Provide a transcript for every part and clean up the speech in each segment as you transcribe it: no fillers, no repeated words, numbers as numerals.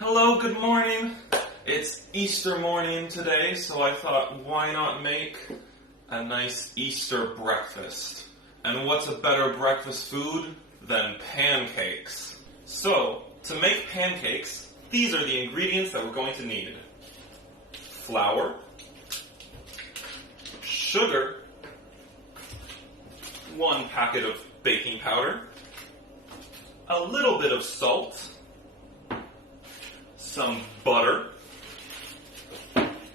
Hello, good morning. It's Easter morning today, so I thought, why not make a nice Easter breakfast? And what's a better breakfast food than pancakes? So, to make pancakes, these are the ingredients that we're going to need. Flour, sugar, 1 packet of baking powder, a little bit of salt, some butter,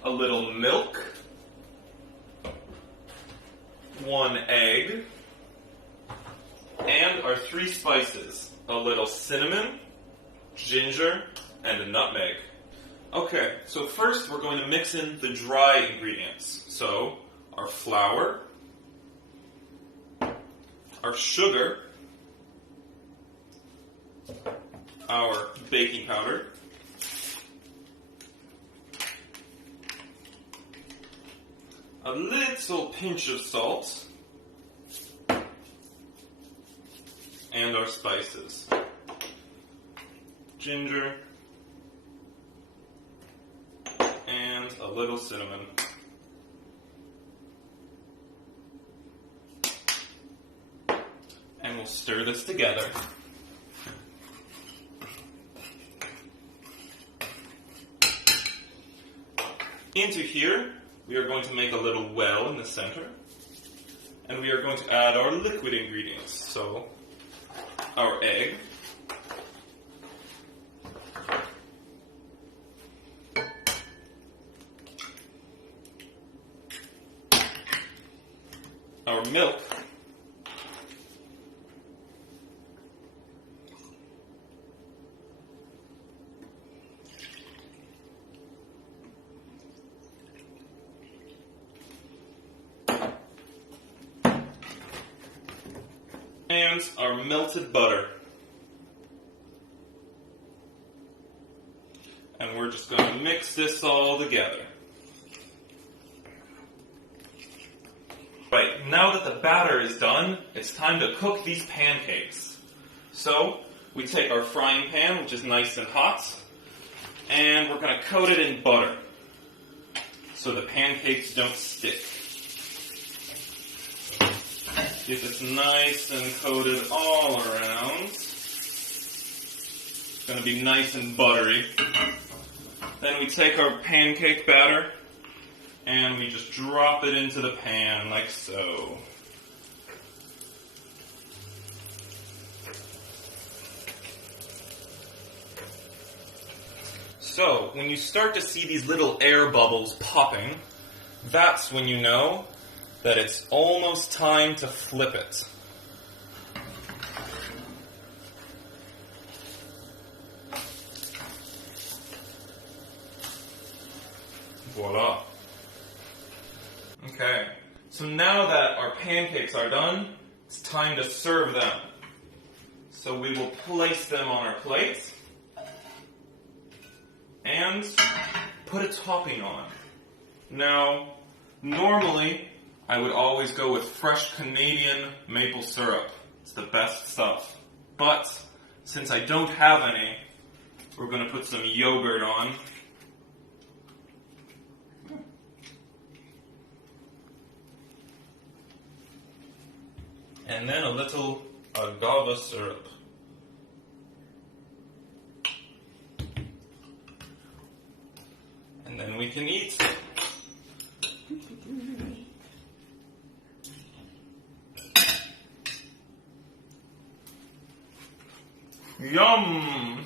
a little milk, 1 egg, and our 3 spices, a little cinnamon, ginger, and a nutmeg. Okay, so first we're going to mix in the dry ingredients. So, our flour, our sugar, our baking powder, a little pinch of salt, and our spices. Ginger, and a little cinnamon. And we'll stir this together. Into here, we are going to make a little well in the center, and we are going to add our liquid ingredients. So, our egg, our milk, and our melted butter. And we're just going to mix this all together. Right, now that the batter is done, it's time to cook these pancakes. So, we take our frying pan, which is nice and hot, and we're going to coat it in butter so the pancakes don't stick. Get this nice and coated all around. It's going to be nice and buttery. Then we take our pancake batter and we just drop it into the pan like so. So, when you start to see these little air bubbles popping, that's when you know that it's almost time to flip it. Voila. Okay, so now that our pancakes are done, it's time to serve them. So we will place them on our plate and put a topping on. Now, normally, I would always go with fresh Canadian maple syrup. It's the best stuff. But, since I don't have any, we're going to put some yogurt on. And then a little agave syrup. And then we can eat. Yum!